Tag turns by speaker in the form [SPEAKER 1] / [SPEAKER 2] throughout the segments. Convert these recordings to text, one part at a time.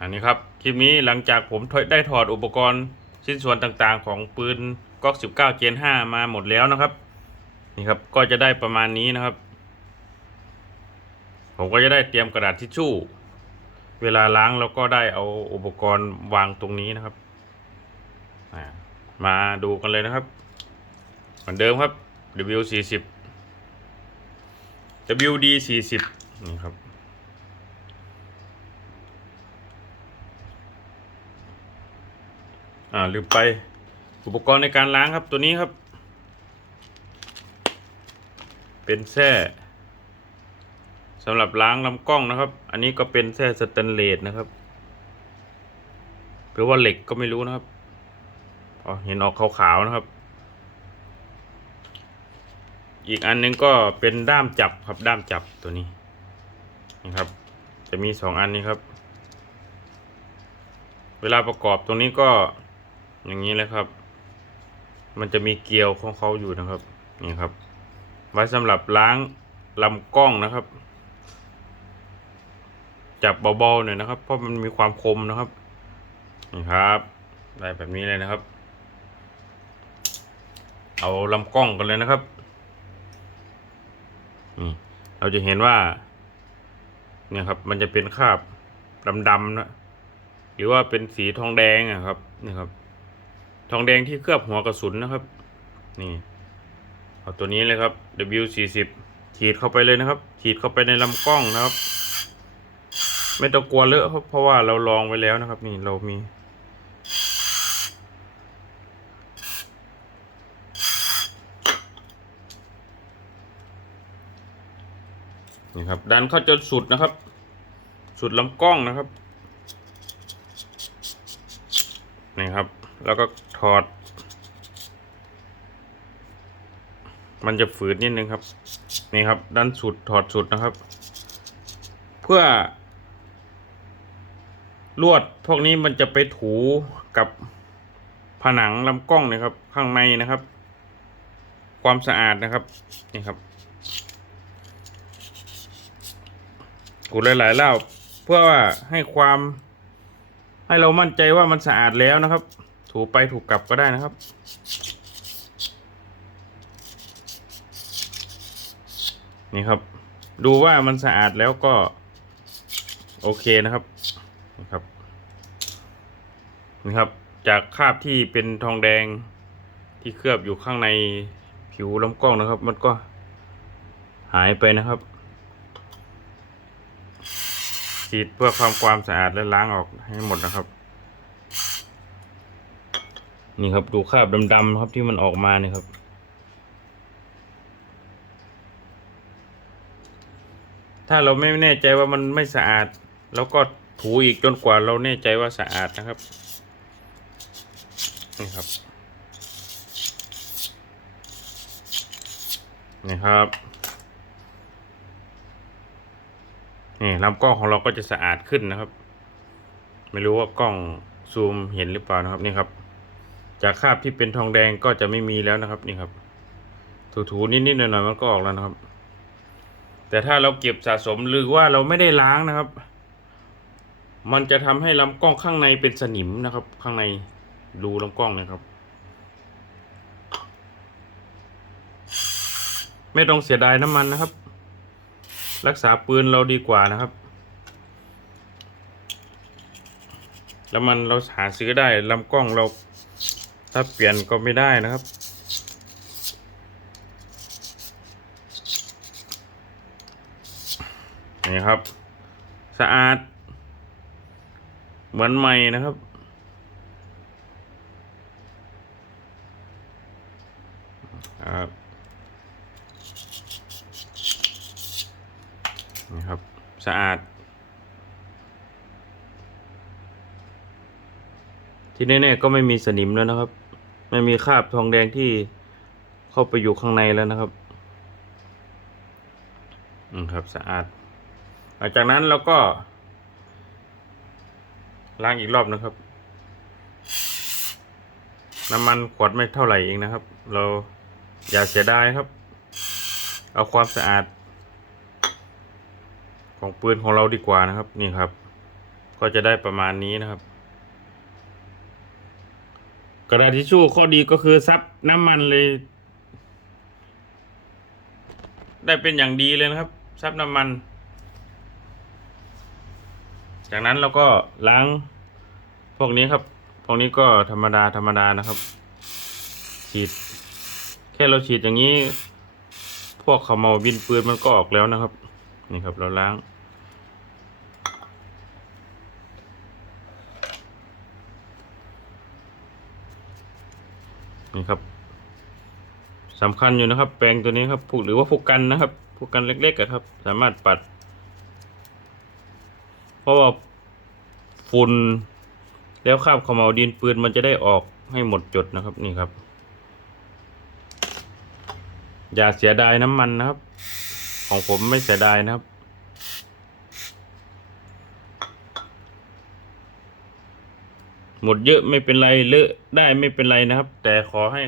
[SPEAKER 1] อันนี้ครับคลิปนี้หลังจากผมได้ถอดอุปกรณ์ชิ้นส่วนต่างๆ ของปืนก๊อก19เจน5มาหมดแล้วนะครับ นี่ครับก็จะได้ประมาณนี้นะครับ ผมก็จะได้เตรียมกระดาษทิชชู่ เวลาล้างแล้วก็ได้เอาอุปกรณ์วางตรงนี้นะครับมาดูกันเลยนะครับ เหมือนเดิมครับ W 40 WD 40 นี่ครับ อ่าลืมไปอุปกรณ์ในการล้างครับตัวนี้ครับ เป็นแส้สำหรับล้างลำกล้องนะครับ อันนี้ก็เป็นแส้สแตนเลสนะครับหรือว่าเหล็กก็ไม่รู้นะครับอ๋อเห็นออกขาวๆนะครับ อีกอันหนึงก็เป็นด้ามจับครับด้ามจับตัวนี้นี่ครับ จะมีสองอันนี้ครับ เวลาประกอบตรงนี้ก็ อย่างนี้เลยครับ มันจะมีเกลียวของเขาอยู่นะครับ นี่ครับ ไว้สำหรับล้างลำกล้องนะครับ จับเบาๆหน่อยนะครับ เพราะมันมีความคมนะครับ นี่ครับ ได้แบบนี้เลยนะครับ เอาลำกล้องกันเลยนะครับนี่เราจะเห็นว่า เนี่ยครับ มันจะเป็นคราบดำๆนะ หรือว่าเป็นสีทองแดงอะครับ นี่ครับ ทองแดงที่เคลือบหัวกระสุนนะครับ นี่เอาตัวนี้เลยครับ W40 ฉีดเข้าไปเลยนะครับ ฉีดเข้าไปในลำกล้องนะครับ ไม่ต้องกลัวเลอะครับเพราะว่าเราลองไว้แล้วนะครับ นี่เรามีนี่ครับดันเข้าจนสุดนะครับ สุดลำกล้องนะครับนี่ครับ แล้วก็ ถอด มันจะฝืดนิดนึงครับ นี่ครับ ด้านสุดถอดสุดนะครับ เพื่อ ลวดพวกนี้มันจะไปถูกับผนังลำกล้องนะครับ ข้างในนะครับ ความสะอาดนะครับ นี่ครับขูหลายๆรอบเพื่อว่าให้ความให้เรามั่นใจว่ามันสะอาดแล้วนะครับ ถูไปถูกกลับก็ได้นะครับ นี่ครับ ดูว่ามันสะอาดแล้วก็ โอเคนะครับนี่ครับนี่ครับ จากคราบที่เป็นทองแดงที่เคลือบอยู่ข้างในผิวลำกล้องนะครับ มันก็หายไปนะครับฉีดเพื่อความความสะอาดและล้างออกให้หมดนะครับ นี่ครับดูคราบดำๆครับที่มันออกมาเนี่ยครับ ถ้าเราไม่แน่ใจว่ามันไม่สะอาดเราก็ถูอีกจนกว่าเราแน่ใจว่าสะอาดนะครับนี่ครับนี่ครับนี่ลำกล้องของเราก็จะสะอาดขึ้นนะครับ ไม่รู้ว่ากล้องซูมเห็นหรือเปล่านะครับนี่ครับ จากคราบที่เป็นทองแดงก็จะไม่มีแล้วนะครับนี่ครับถูๆนิดๆหน่อยๆมันก็ออกแล้วนะครับ แต่ถ้าเราเก็บสะสมหรือว่าเราไม่ได้ล้างนะครับ มันจะทำให้ลำกล้องข้างในเป็นสนิมนะครับ ข้างในรูลำกล้องนะครับ ไม่ต้องเสียดายน้ำมันนะครับ รักษาปืนเราดีกว่านะครับแล้วมันเราหาซื้อได้ลำกล้องเรา ถ้าเปลี่ยนก็ไม่ได้นะครับ นี่ครับ สะอาด เหมือนใหม่นะครับครับนี่ครับ สะอาด ที่แน่ๆก็ไม่มีสนิมแล้วนะครับ ไม่มีคราบทองแดงที่เข้าไปอยู่ข้างในแล้วนะครับอืมครับสะอาด หลังจากนั้นเราก็ ล้างอีกรอบนะครับ น้ำมันขวดไม่เท่าไหร่เองนะครับ เราอย่าเสียดายครับ เอาความสะอาด ของปืนของเราดีกว่านะครับ นี่ครับ ก็จะได้ประมาณนี้นะครับ กระดาษทิชชู่ข้อดีก็คือซับน้ำมันเลย ได้เป็นอย่างดีเลยนะครับ ซับน้ำมัน จากนั้นเราก็ล้างพวกนี้ครับ พวกนี้ก็ธรรมดาธรรมดานะครับ ฉีด แค่เราฉีดอย่างนี้ พวกขมเมาบินปืนมันก็ออกแล้วนะครับ นี่ครับเราล้าง นี่ครับสำคัญอยู่นะครับ แปรงตัวนี้ครับผูกหรือว่าผูกกันนะครับผูกกันเล็กๆครับ สามารถปัด เพราะว่าฝุ่นแล้วคราบขมเหลาดินปืนมันจะได้ออกให้หมดจดนะครับนี่ครับ อย่าเสียดายน้ำมันนะครับ ของผมไม่เสียดายนะครับ หมดเยอะไม่เป็นไรเลอะได้ไม่เป็นไรนะครับ แต่ขอให้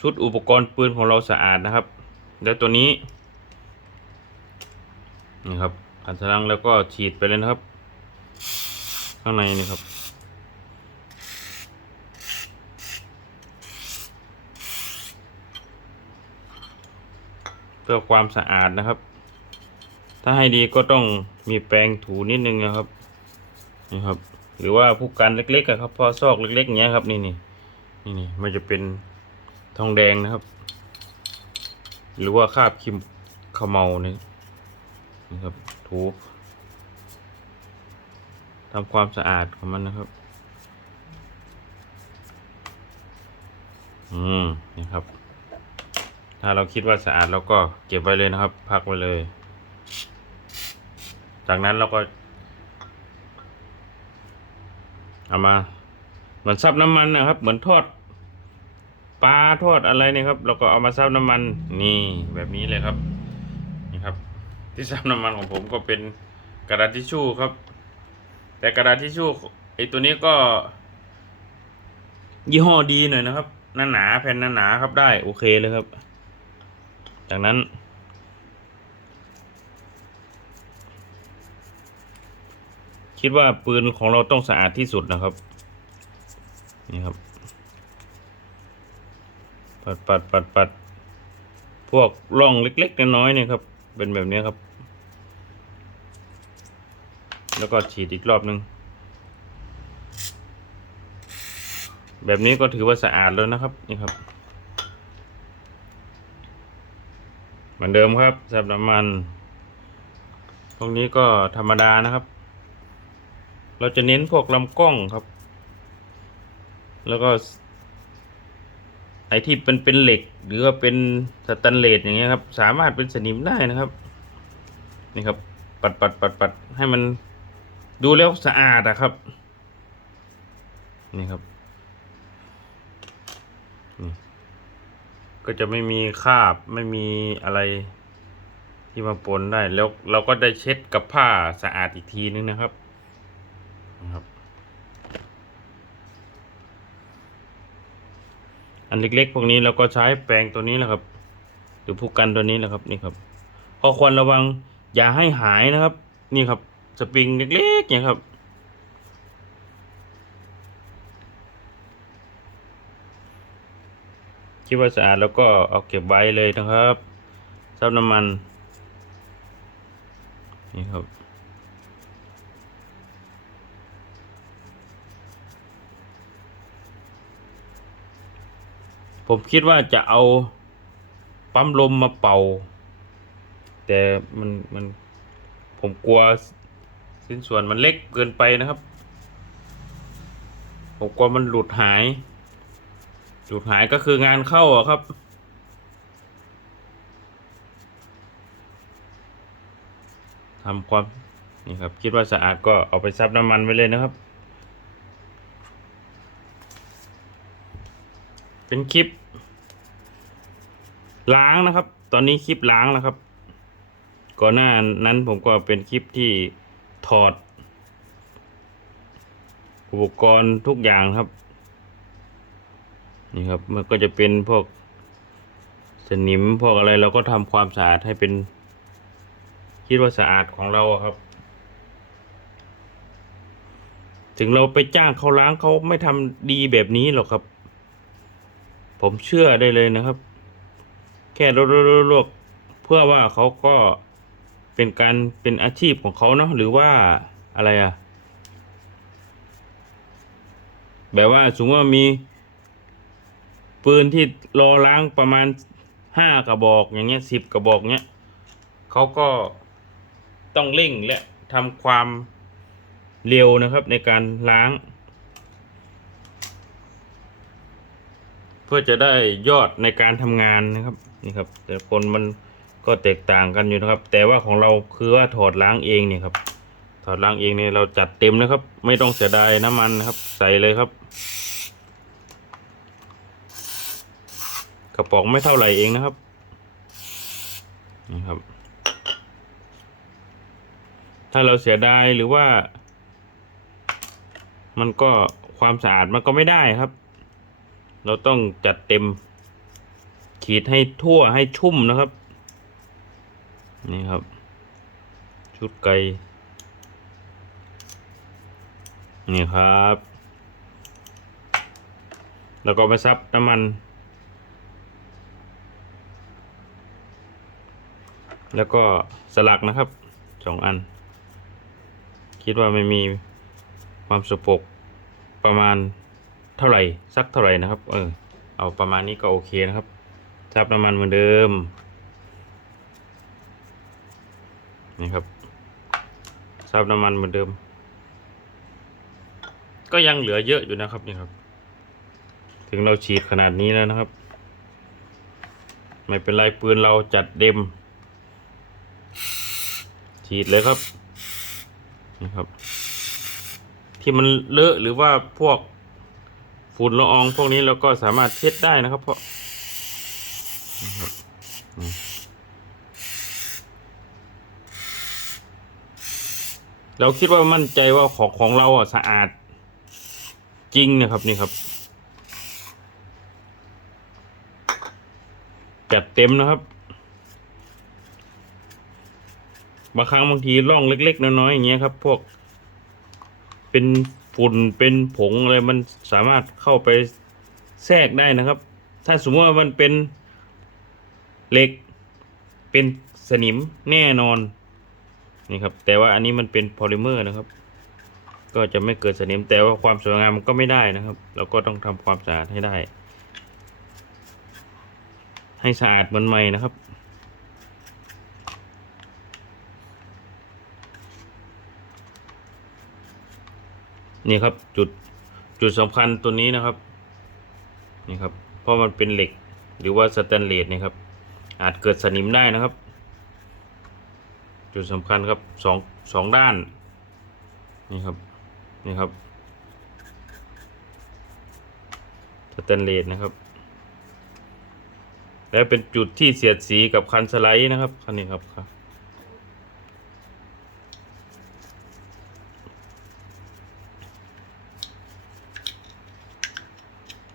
[SPEAKER 1] ชุดอุปกรณ์ปืนของเราสะอาดนะครับ แล้วตัวนี้นี่ครับอัดสลังแล้วก็ฉีดไปเลยนะครับ ข้างในนี่ครับ เพื่อความสะอาดนะครับ ถ้าให้ดีก็ต้องมีแปรงถูนิดนึงนะครับนี่ครับ หรือว่าผู้กันเล็กๆครับพอซอกเล็กๆเงี้ยครับนี่นี่นี่นี่มันจะเป็นทองแดงนะครับ หรือว่าคาบคิมขมเมาเนี่ยนี่ครับถูทำความสะอาดของมันนะครับ อืมนี่ครับ ถ้าเราคิดว่าสะอาดเราก็เก็บไว้เลยนะครับ พักไว้เลย จากนั้นเราก็ เอามา เหมือนซับน้ำมันนะครับ เหมือนทอดปลาทอดอะไรเนี่ยครับ เราก็เอามาซับน้ำมันนี่แบบนี้เลยครับนี่ครับ ที่ซับน้ำมันของผมก็เป็นกระดาษทิชชู่ครับ แต่กระดาษทิชชู่ไอตัวนี้ก็ ยี่ห้อดีหน่อยนะครับหนาหนาๆแผ่นหนาหนาๆครับได้โอเคเลยครับ จากนั้น คิดว่าปืนของเราต้องสะอาดที่สุดนะครับ นี่ครับ ปัดปัดปัดปัดพวกร่องเล็กๆน้อยๆเนี่ยครับ เป็นแบบนี้ครับ แล้วก็ฉีดอีกรอบนึง แบบนี้ก็ถือว่าสะอาดแล้วนะครับ นี่ครับ เหมือนเดิมครับสับน้ำมัน ตรงนี้ก็ธรรมดานะครับ เราจะเน้นพวกลำกล้องครับ แล้วก็ไอที่เป็นเป็นเหล็ก หรือว่าเป็นสแตนเลสอย่างเงี้ยครับ สามารถเป็นสนิมได้นะครับ นี่ครับ ปัดปัดปัดปัดให้มันดูแล้วสะอาดอะครับ นี่ครับนี่ก็จะไม่มีคราบไม่มีอะไรที่มาปนได้ แล้วเราก็ได้เช็ดกับผ้าสะอาดอีกทีนึงนะครับ นะครับ อันเล็กๆ พวกนี้เราก็ใช้แปรงตัวนี้แหละครับ หรือผู้กันตัวนี้แหละครับนี่ครับข้อควรระวังอย่าให้หายนะครับ นี่ครับสปริงเล็กๆเนี่ยครับคิดว่าสะอาดแล้วก็เอาเก็บไว้เลยนะครับซับน้ำมัน นี่ครับ ผมคิดว่าจะเอาปั๊มลมมาเป่า แต่มันมันผมกลัวสิ้นส่วนมันเล็กเกินไปนะครับ ผมกลัวมันหลุดหาย หลุดหายก็คืองานเข้าอะครับ ทำความนี่ครับ คิดว่าสะอาดก็เอาไปซับน้ำมันไว้เลยนะครับ เป็นคลิป ล้างนะครับ ตอนนี้คลิปล้างแล้วครับ ก่อนหน้านั้นผมก็เป็นคลิปที่ถอด อุปกรณ์ทุกอย่างครับ นี่ครับ มันก็จะเป็นพวกสนิมพวกอะไรเราก็ทำความสะอาดให้เป็น คิดว่าสะอาดของเราครับ ถึงเราไปจ้างเขาล้างเขาไม่ทำดีแบบนี้หรอกครับ ผมเชื่อได้เลยนะครับ แค่ลวกๆเพื่อว่าเขาก็เป็นการเป็นอาชีพของเขาเนาะหรือว่าอะไรอะแบบว่าสมมติว่ามี ปืนที่รอล้างประมาณห้ากระบอกอย่างเงี้ยสิบกระบอกเงี้ยเขาก็ต้องเร่งและทำความเร็วนะครับในการล้าง เพื่อจะได้ยอดในการทำงานนะครับนี่ครับ แต่คนมันก็แตกต่างกันอยู่นะครับ แต่ว่าของเราคือว่าถอดล้างเองเนี่ยครับ ถอดล้างเองเนี่ยเราจัดเต็มนะครับ ไม่ต้องเสียดายน้ำมันนะครับ ใส่เลยครับ กระป๋องไม่เท่าไหร่เองนะครับนี่ครับ ถ้าเราเสียดายหรือว่า มันก็ความสะอาดมันก็ไม่ได้ครับ เราต้องจัดเต็ม ขีดให้ทั่วให้ชุ่มนะครับ นี่ครับ ชุดไก่นี่ครับ แล้วก็ไปซับน้ำมัน แล้วก็สลักนะครับสองอัน คิดว่าไม่มีความสกปรกประมาณ เท่าไหร่สักเท่าไหร่นะครับ เออ เอาประมาณนี้ก็โอเคนะครับซับน้ำมันเหมือนเดิมนี่ครับซับน้ำมันเหมือนเดิม ก็ยังเหลือเยอะอยู่นะครับนี่ครับ ถึงเราฉีดขนาดนี้แล้วนะครับ ไม่เป็นไรปืนเราจัดเต็ม ฉีดเลยครับนี่ครับ ที่มันเลอะหรือว่าพวก ฝุ่นละอองพวกนี้เราก็สามารถเช็ดได้นะครับ เพราะเราคิดว่ามั่นใจว่าของของเราอะสะอาดจริงนะครับนี่ครับจัดเต็มนะครับ บางครั้งบางทีร่องเล็ก ๆ น้อยๆอย่างเงี้ยครับ พวกเป็น ฝุ่นเป็นผงอะไรมันสามารถเข้าไปแทรกได้นะครับ ถ้าสมมติว่ามันเป็นเหล็กเป็นสนิมแน่นอนนี่ครับ แต่ว่าอันนี้มันเป็นโพลิเมอร์นะครับ ก็จะไม่เกิดสนิมแต่ว่าความสวยงามมันก็ไม่ได้นะครับ เราก็ต้องทำความสะอาดให้ได้ ให้สะอาดเหมือนใหม่นะครับ นี่ครับจุดจุดสำคัญตัวนี้นะครับ นี่ครับ เพราะมันเป็นเหล็กหรือว่าสแตนเลสนี่ครับ อาจเกิดสนิมได้นะครับ จุดสำคัญครับสองสองด้าน นี่ครับ นี่ครับสแตนเลสนะครับ และเป็นจุดที่เสียดสีกับคันสไลด์นะครับคันนี้ครับ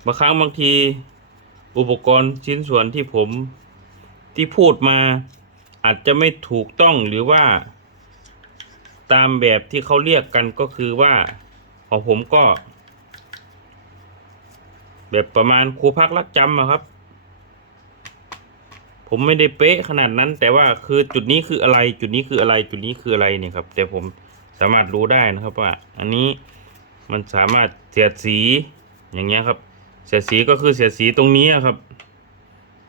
[SPEAKER 1] บางครั้งบางทีอุปกรณ์ชิ้นส่วนที่ผมที่พูดมาอาจจะไม่ถูกต้องหรือว่าตามแบบที่เขาเรียกกันก็คือว่าของผมก็ แบบประมาณครูพักรักจำอะครับ ผมไม่ได้เป๊ะขนาดนั้น แต่ว่าคือจุดนี้คืออะไร จุดนี้คืออะไร จุดนี้คืออะไรเนี่ยครับ แต่ผมสามารถรู้ได้นะครับว่า อันนี้มันสามารถเสียดสีอย่างเงี้ยครับ เสียดสีก็คือเสียดสีตรงนี้ครับ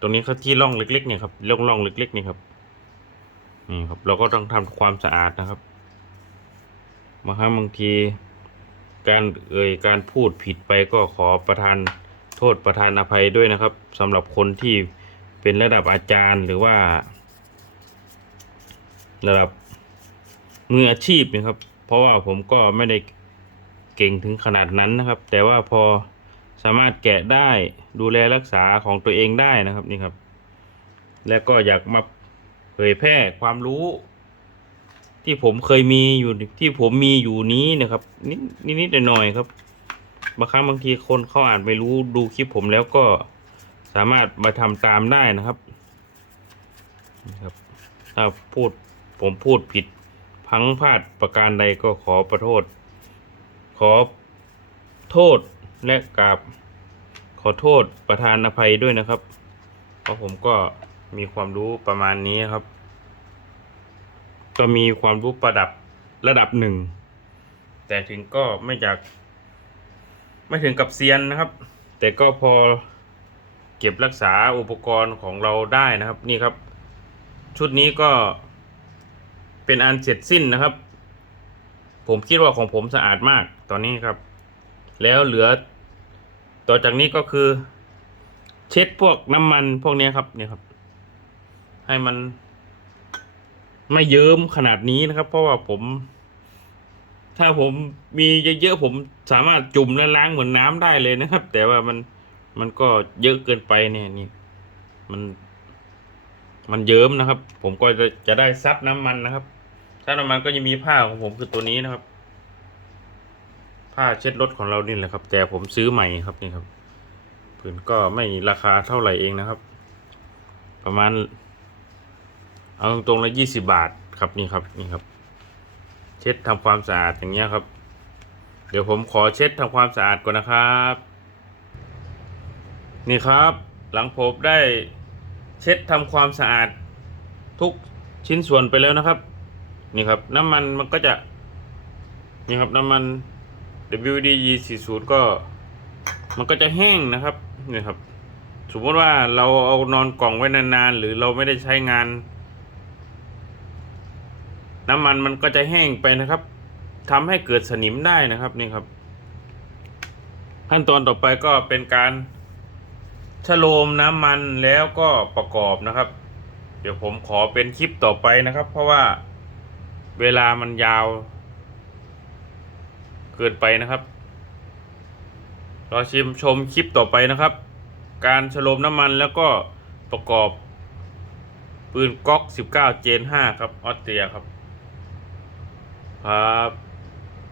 [SPEAKER 1] ตรงนี้เขาที่ร่องเล็กๆเนี่ยครับร่องร่องเล็กๆนี่ครับนี่ครับ เราก็ต้องทำความสะอาดนะครับบางครั้งบางที การเอ่ยการพูดผิดไปก็ขอประทานโทษประทานอภัยด้วยนะครับสำหรับคนที่เป็นระดับอาจารย์หรือว่า ระดับมืออาชีพนะครับ เพราะว่าผมก็ไม่ได้เก่งถึงขนาดนั้นนะครับ แต่ว่าพอ สามารถแกะได้ดูแลรักษาของตัวเองได้นะครับนี่ครับ และก็อยากมาเผยแพร่ความรู้ ที่ผมเคยมีอยู่ที่ผมมีอยู่นี้นะครับ นิดนิดหน่อยๆครับบางครั้งบางทีคนเขาอ่านไม่รู้ดูคลิปผมแล้วก็สามารถมาทำตามได้นะครับนะครับถ้าพูดผมพูดผิดพังพลาดประการใดก็ขอประโทษ ขอโทษ และกราบขอโทษประธานอภัยด้วยนะครับ เพราะผมก็มีความรู้ประมาณนี้ครับ ก็มีความรู้ประดับระดับหนึ่ง แต่ถึงก็ไม่จาก ไม่ถึงกับเซียนนะครับ แต่ก็พอเก็บรักษาอุปกรณ์ของเราได้นะครับ นี่ครับ ชุดนี้ก็เป็นอันเสร็จสิ้นนะครับ ผมคิดว่าของผมสะอาดมากตอนนี้ครับ แล้วเหลือ ต่อจากนี้ก็คือ เช็ดพวกน้ำมันพวกนี้ครับ เนี่ยครับ ให้มัน ไม่เยิ้มขนาดนี้นะครับ เพราะว่าผม ถ้าผมมีเยอะๆผมสามารถจุ่มและล้างเหมือนน้ำได้เลยนะครับ แต่ว่ามันมันก็เยอะเกินไปเนี่ยนี่ มัน มันเยิ้มนะครับ ผมก็จะจะได้ซับน้ำมันนะครับซับน้ำมันก็จะมีผ้าของผมคือตัวนี้นะครับ ผ้าเช็ดรถของเรานี่แหละครับ แต่ผมซื้อใหม่ครับนี่ครับผืนก็ไม่ราคาเท่าไหร่เองนะครับ ประมาณ เอาตรงๆละยี่สิบาทครับนี่ครับนี่ครับ เช็ดทำความสะอาดอย่างเงี้ยครับ เดี๋ยวผมขอเช็ดทำความสะอาดก่อนนะครับ นี่ครับ หลังผมได้เช็ดทำความสะอาดทุกชิ้นส่วนไปแล้วนะครับ นี่ครับ น้ำมันมันก็จะ นี่ครับ น้ำมัน WD 40ก็มันก็จะแห้งนะครับนี่ครับ สมมติว่าเราเอานอนกล่องไว้นานๆ หรือเราไม่ได้ใช้งาน น้ำมันมันก็จะแห้งไปนะครับทำให้เกิดสนิมได้นะครับนี่ครับ ขั้นตอนต่อไปก็เป็นการชะโลมน้ำมันแล้วก็ประกอบนะครับ เดี๋ยวผมขอเป็นคลิปต่อไปนะครับ เพราะว่าเวลามันยาว เกินไปนะครับรอชิมชมคลิปต่อไปนะครับ การฉโลมน้ำมันแล้วก็ประกอบ ปืนก๊อก 19 เจน 5 ครับ ออสเตรียครับ ครับ